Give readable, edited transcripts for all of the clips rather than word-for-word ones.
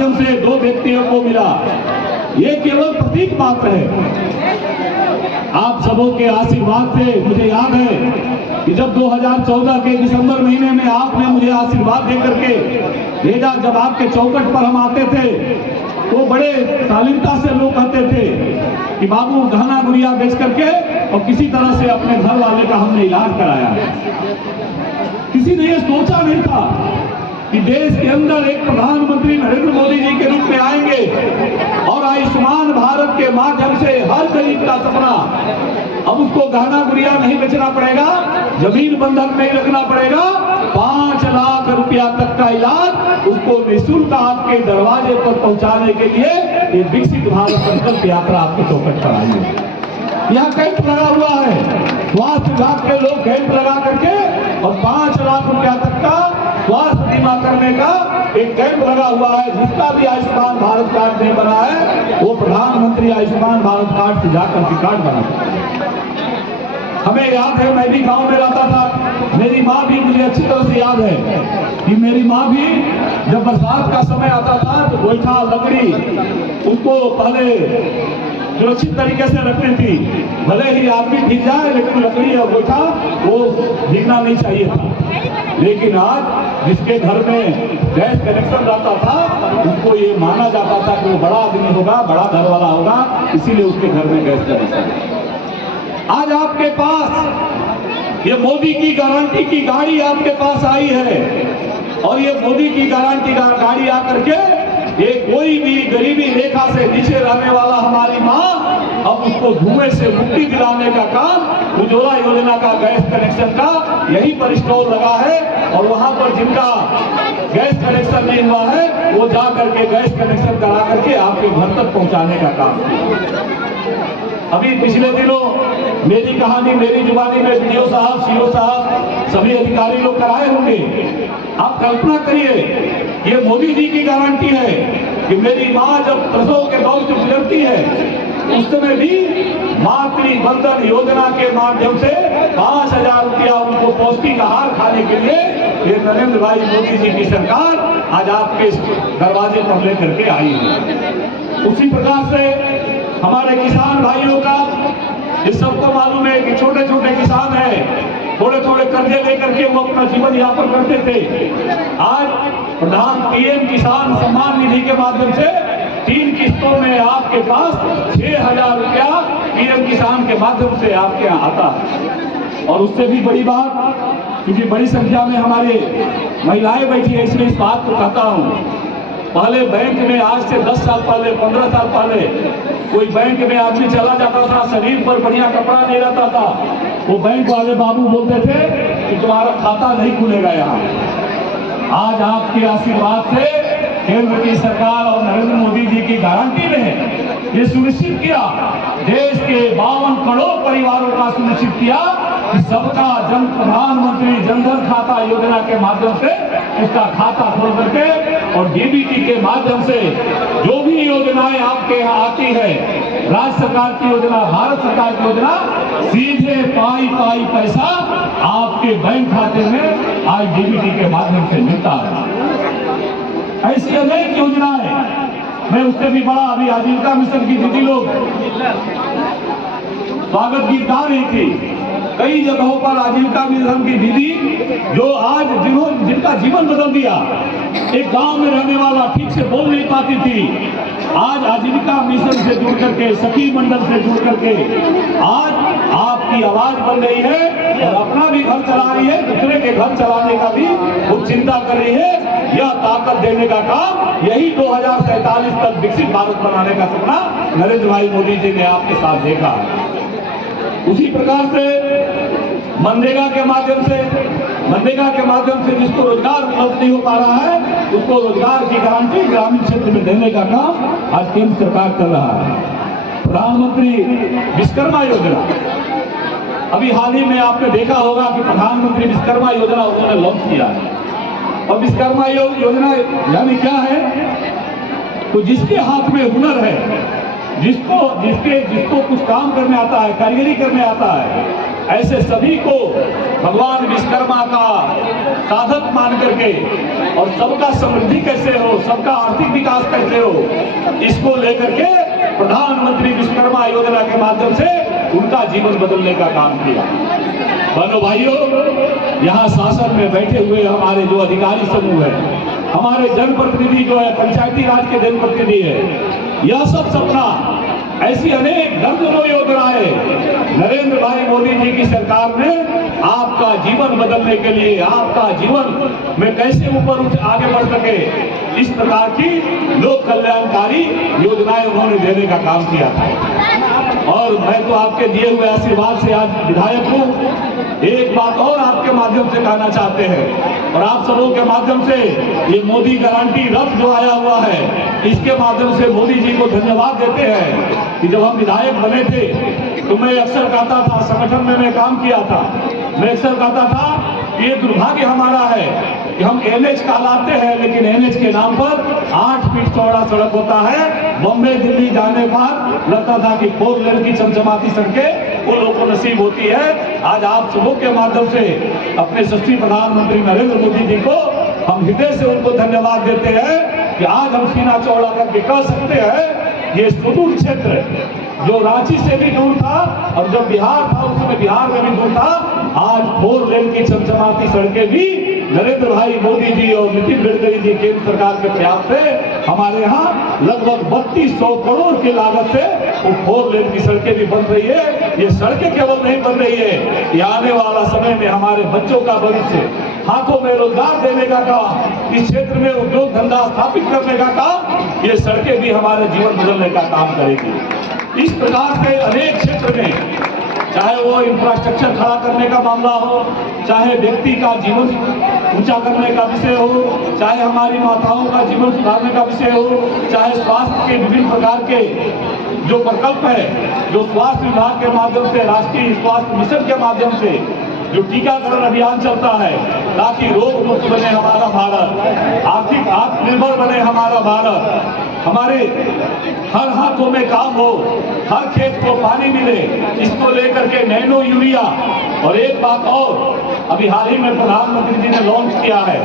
माध्यम से 2 व्यक्तियों को मिला, ये केवल प्रतीक मात्र है। आप सबों के आशीर्वाद से मुझे याद है कि जब 2014 के दिसंबर महीने में आपने मुझे आशीर्वाद देकर के भेजा, जब आपके चौखट पर हम आते थे तो बड़े शालीनता से लोग कहते थे कि बाबू गहना गुड़िया बेच करके और किसी तरह से अपने घर वाले का हमने इलाज कराया। किसी ने ये सोचा नहीं था कि देश के अंदर एक प्रधानमंत्री नरेंद्र मोदी जी के रूप में आएंगे और आयुष्मान भारत के माध्यम से हर गरीब का सपना, अब उसको गहना गुड़िया नहीं बेचना पड़ेगा, जमीन बंधक नहीं रखना पड़ेगा, 5 लाख रुपया तक का इलाज उसको निःशुल्क आपके दरवाजे पर पहुंचाने के लिए ये विकसित भारत संकल्प यात्रा आपको चौखट पर आई है। यहाँ कैंप लगा हुआ है, स्वास्थ्य विभाग के लोग कैंप लगा करके और 5 लाख रुपया तक का स्वास्थ्य बीमा करने का एक कैंप लगा हुआ है। जिसका भी आयुष्मान भारत कार्ड नहीं बना है वो प्रधानमंत्री आयुष्मान भारत कार्ड से जाकर के कार्ड बना सकता है। हमें याद है, मैं भी गांव में रहता था, मेरी माँ भी, मुझे अच्छी तरह से याद है कि मेरी माँ भी जब बरसात का समय आता था तो गोईठा लकड़ी उसको पहले सुरक्षित तरीके से रखनी थी। भले ही आदमी भीग जाए लेकिन लकड़ी और गोईठा वो भीगना नहीं चाहिए था। लेकिन आज जिसके घर में गैस कनेक्शन रहता था उसको ये माना जाता था कि वो बड़ा आदमी होगा, बड़ा घर वाला होगा, इसीलिए उसके घर में गैस कनेक्शन। आज आपके पास ये मोदी की गारंटी की गाड़ी आपके पास आई है और ये मोदी की गारंटी का गाड़ी आकर के ये कोई भी गरीबी रेखा से नीचे रहने वाला हमारी माँ अब उसको धुएं से मुक्ति दिलाने का काम उज्ज्वला योजना का गैस कनेक्शन का यही पर स्टॉल लगा है और वहां पर जिनका गैस कनेक्शन नहीं हुआ है वो जा करके गैस कनेक्शन करा करके आपके घर तक पहुंचाने का काम। अभी पिछले दिनों मेरी कहानी मेरी जुबानी में बीडीओ साहब, सीओ साहब, सभी अधिकारी लोग कराए होंगे। आप कल्पना करिए, ये मोदी जी की गारंटी है कि मेरी माँ जब प्रसव के दौर से गुजरती है उस समय भी मातृ बंधन योजना के माध्यम से 5,000 रुपया उनको पौष्टिक आहार खाने के लिए ये नरेंद्र भाई मोदी जी की सरकार आज आपके दरवाजे पर लेकर के आई है। उसी प्रकार से हमारे किसान भाइयों का, ये सबको मालूम है कि छोटे छोटे किसान हैं, थोड़े थोड़े कर्जे लेकर के वो अपना जीवन यापन करते थे। आज प्रधान पीएम किसान सम्मान निधि के माध्यम से 3 किस्तों में आपके पास 6,000 रुपया पीएम किसान के माध्यम से आपके यहाँ आता है। और उससे भी बड़ी बात, क्योंकि बड़ी संख्या में हमारे महिलाएं बैठी है इसलिए इस बात को कहता हूँ, पहले बैंक में आज से 10 साल पहले, 15 साल पहले कोई बैंक में आदमी चला जाता था, शरीर पर बढ़िया कपड़ा नहीं रहता था, वो बैंक वाले बाबू बोलते थे कि तुम्हारा खाता नहीं खुलेगा यहाँ। आज आपके आशीर्वाद से केंद्र की सरकार और नरेंद्र मोदी जी की गारंटी ने ये सुनिश्चित किया, देश के 52 करोड़ परिवारों का सुनिश्चित किया कि सबका प्रधानमंत्री जनधन खाता योजना के माध्यम से उसका खाता खोल करके और डीबीटी के माध्यम से जो भी योजनाएं आपके यहाँ आती है, राज्य सरकार की योजना, भारत सरकार की योजना, सीधे पाई पैसा आपके बैंक खाते में आज डीबीटी के माध्यम से मिलता है। ऐसी अनेक योजनाएं, मैं उससे भी बड़ा, अभी आजीविका मिशन की दीदी लोग स्वागत गीत गा रही थी। कई जगहों पर आजीविका मिशन की दीदी जो आज जिनका जीवन बदल दिया, एक गांव में रहने वाला ठीक से बोल नहीं पाती थी, आज आजीविका मिशन से जुड़ करके, सखी मंडल से जुड़ करके आज आपकी आवाज बन रही है और अपना भी घर चला रही है, दूसरे के घर चलाने का भी वो चिंता कर रही है। यह ताकत देने का काम, यही 2047 तक विकसित भारत बनाने का सपना नरेंद्र भाई मोदी जी ने आपके साथ देखा। उसी प्रकार से मनरेगा के माध्यम से जिसको रोजगार उपलब्ध नहीं हो पा रहा है उसको रोजगार की गारंटी ग्रामीण क्षेत्र में देने का काम आज केंद्र सरकार कर रहा है। प्रधानमंत्री विश्वकर्मा योजना, अभी हाल ही में आपने देखा होगा कि प्रधानमंत्री विश्वकर्मा योजना उन्होंने लॉन्च किया है। और विश्वकर्मा योजना यानी क्या है? तो जिसके हाथ में हुनर है, जिसको कुछ काम करने आता है, कारीगरी करने आता है, ऐसे सभी को भगवान विश्वकर्मा का साधक मान करके और सबका समृद्धि कैसे हो, सबका आर्थिक विकास कैसे हो, इसको लेकर के प्रधानमंत्री विश्वकर्मा योजना के माध्यम से उनका जीवन बदलने का काम किया। बहनों भाइयों, यहाँ शासन में बैठे हुए हमारे जो अधिकारी समूह है, हमारे जनप्रतिनिधि जो है, पंचायती राज के जनप्रतिनिधि है, यह सब सपना ऐसी अनेक दर्जनों योजनाएं नरेंद्र भाई मोदी जी की सरकार ने आपका जीवन बदलने के लिए, आपका जीवन में कैसे ऊपर आगे बढ़ सके, इस प्रकार की लोक कल्याणकारी योजनाएं उन्होंने देने का काम किया था। और मैं तो आपके दिए हुए आशीर्वाद से आज विधायक हूँ। एक बात और आपके माध्यम से कहना चाहते हैं और आप सबों के माध्यम से ये मोदी गारंटी रथ जो आया हुआ है, इसके माध्यम से मोदी जी को धन्यवाद देते हैं कि जब हम विधायक बने थे तो मैं अक्सर कहता था, संगठन में मैं काम किया था, मैं अक्सर कहता था ये दुर्भाग्य हमारा है कि हम NH कहलाते हैं, लेकिन NH के नाम पर 8 फीट चौड़ा सड़क होता है। बम्बई दिल्ली जाने पर लगता था कि 4 लेन की चमचमाती सड़कें वो लोगों को नसीब होती है। आज आप सबों के माध्यम से अपने यशस्वी प्रधानमंत्री नरेंद्र मोदी जी को हम हृदय से उनको धन्यवाद देते हैं कि आज हम सीना चौड़ा करके कह सकते हैं ये सुदूर क्षेत्र जो रांची से भी दूर था और जब बिहार था उसमें बिहार में भी दूर था, आज 4 लेन की चमचमाती सड़कें भी नरेंद्र भाई मोदी जी और नितिन गडकरी जी केंद्र सरकार के प्रयास से हमारे यहाँ लगभग 3200 करोड़ की लागत से वो 4 लेन की सड़कें भी बन रही है। ये सड़कें केवल नहीं बन रही है, ये आने वाला समय में हमारे बच्चों का भविष्य, हाथों में रोजगार देने का काम, इस क्षेत्र में उद्योग धंधा स्थापित करने का काम, ये सड़कें भी हमारे जीवन बदलने का काम करेगी। इस प्रकार से अनेक क्षेत्र में, चाहे वो इंफ्रास्ट्रक्चर खड़ा करने का मामला हो, चाहे व्यक्ति का जीवन ऊंचा करने का विषय हो, चाहे हमारी माताओं का जीवन सुधारने का विषय हो, चाहे स्वास्थ्य के विभिन्न प्रकार के जो प्रकल्प है, जो स्वास्थ्य विभाग के माध्यम से, राष्ट्रीय स्वास्थ्य मिशन के माध्यम से जो टीकाकरण अभियान चलता है ताकि रोग मुक्त बने हमारा भारत, आर्थिक आत्मनिर्भर बने हमारा भारत, हमारे हर हाथों में काम हो, हर खेत को पानी मिले, इसको लेकर के नैनो यूरिया। और एक बात और, अभी हाल ही में प्रधानमंत्री जी ने लॉन्च किया है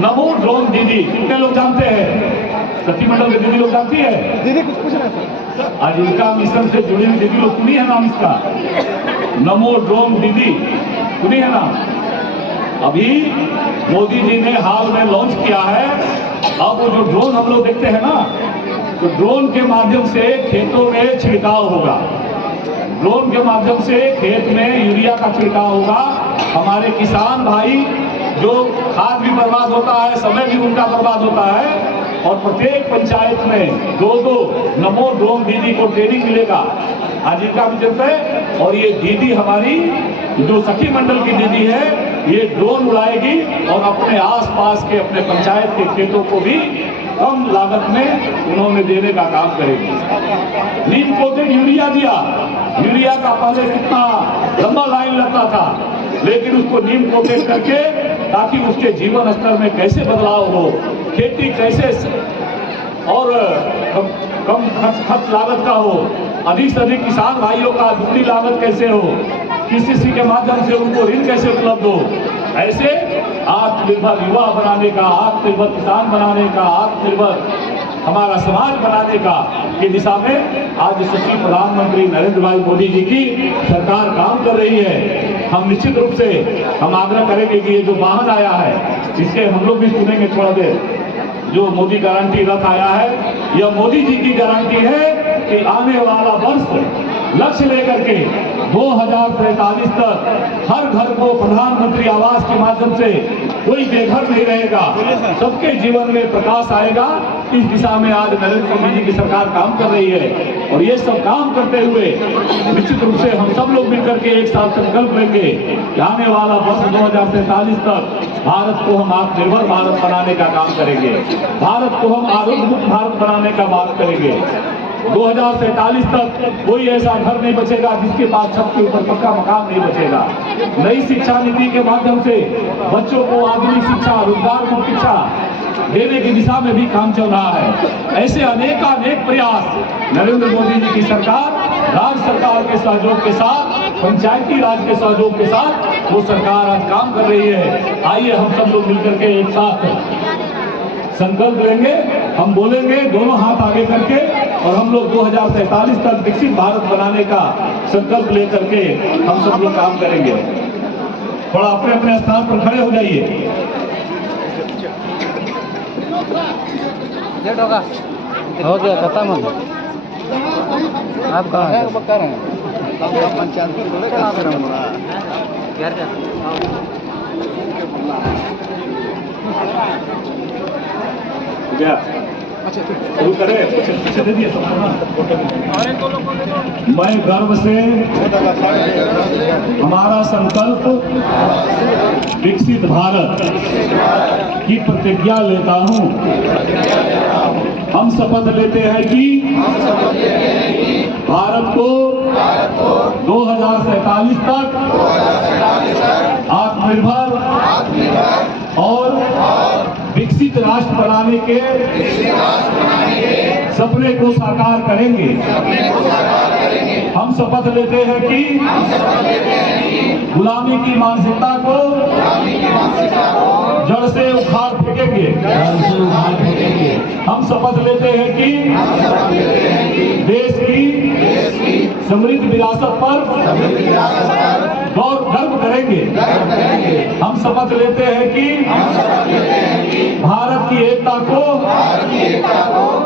नमो ड्रोन दीदी। कितने लोग जानते हैं? सचिव के दीदी लोग जानती है? दीदी कुछ पूछ रहे थे आजीविका मिशन से जुड़ी हुई दीदी लोग, सुनी है नाम इसका? नमो ड्रोन दीदी सुनी है ना? अभी मोदी जी ने हाल में लॉन्च किया है। अब वो जो ड्रोन हम लोग देखते हैं ना, तो ड्रोन के माध्यम से खेतों में छिड़काव होगा, ड्रोन के माध्यम से खेत में यूरिया का छिड़काव होगा। हमारे किसान भाई जो खाद भी बर्बाद होता है, समय भी उनका बर्बाद होता है, और प्रत्येक पंचायत में 2-2 नमो ड्रोन दीदी को ट्रेनिंग मिलेगा आजीविका मिशन पे। और ये दीदी हमारी जो सखी मंडल की दीदी है, ये ड्रोन उड़ाएगी और अपने आसपास के अपने पंचायत के खेतों को भी कम लागत में उन्होंने देने का काम करेगी। नीम कोटेड यूरिया दिया, यूरिया का पहले कितना लंबा लाइन लगता था, लेकिन उसको नीम कोटेड करके ताकि उसके जीवन स्तर में कैसे बदलाव हो, खेती कैसे और कम खर्च लागत का हो, अधिक से अधिक किसान भाइयों का दुगनी लागत कैसे हो, किसी के माध्यम से उनको ऋण कैसे उपलब्ध हो, ऐसे आत्मनिर्भर युवा बनाने का, आत्मनिर्भर किसान बनाने का, आत्मनिर्भर हमारा समाज बनाने का की दिशा में आज यशस्वी प्रधानमंत्री नरेंद्र भाई मोदी जी की सरकार काम कर रही है। हम निश्चित रूप से हम आग्रह करेंगे कि ये जो वाहन आया है, इसके हम लोग भी सुनेंगे थोड़ा देर। जो मोदी गारंटी रथ आया है, यह मोदी जी की गारंटी है कि आने वाला वर्ष लक्ष्य लेकर के 2043 तक हर घर को प्रधानमंत्री आवास के माध्यम से कोई बेघर नहीं रहेगा, सबके जीवन में प्रकाश आएगा। इस दिशा में आज नरेंद्र मोदी जी की सरकार काम कर रही है। और ये सब काम करते हुए निश्चित रूप से हम सब लोग मिलकर के एक साथ संकल्प लेंगे कि आने वाला वर्ष 2043 तक भारत को हम आत्मनिर्भर भारत बनाने का काम करेंगे, भारत को हम आरोग्य मुक्त भारत बनाने का बात करेंगे। 2047 तक कोई ऐसा घर नहीं बचेगा जिसके पास छत के ऊपर पक्का मकान नहीं बचेगा। नई शिक्षा नीति के माध्यम से बच्चों को आधुनिक शिक्षा, रोजगार मुक्त शिक्षा, देने की दिशा में भी काम चल रहा है। ऐसे अनेक प्रयास नरेंद्र मोदी जी की सरकार, राज्य सरकार के सहयोग के साथ, पंचायती राज के सहयोग के साथ वो सरकार आज काम कर रही है। आइए हम सब लोग मिलकर के एक साथ संकल्प लेंगे, हम बोलेंगे दोनों हाथ आगे करके, और हम लोग 2047 तक विकसित भारत बनाने का संकल्प लेकर के हम सब लोग काम करेंगे। थोड़ा अपने अपने स्थान पर खड़े हो जाइए। हो गया, खत्म हो गया। आप कहाँ हैं? पंचायत शुरू करें। मैं गर्व से हमारा संकल्प विकसित भारत की प्रतिज्ञा लेता हूं। हम शपथ लेते हैं कि भारत को 2047 तक आत्मनिर्भर और विकसित राष्ट्र बनाने के सपने को साकार करेंगे। हम शपथ लेते हैं कि गुलामी की मानसिकता को जड़ से उखाड़ फेंकेंगे। हम शपथ लेते हैं कि देश की समृद्ध विरासत पर गर्व करेंगे। हम शपथ लेते हैं कि भारत की एकता को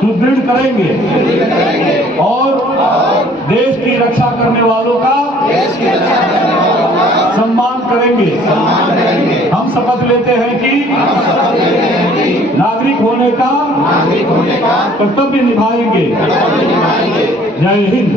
सुदृढ़ करेंगे और देश की रक्षा करने वालों का सम्मान करेंगे। हम शपथ लेते हैं कि नागरिक होने का कर्तव्य निभाएंगे। जय हिंद।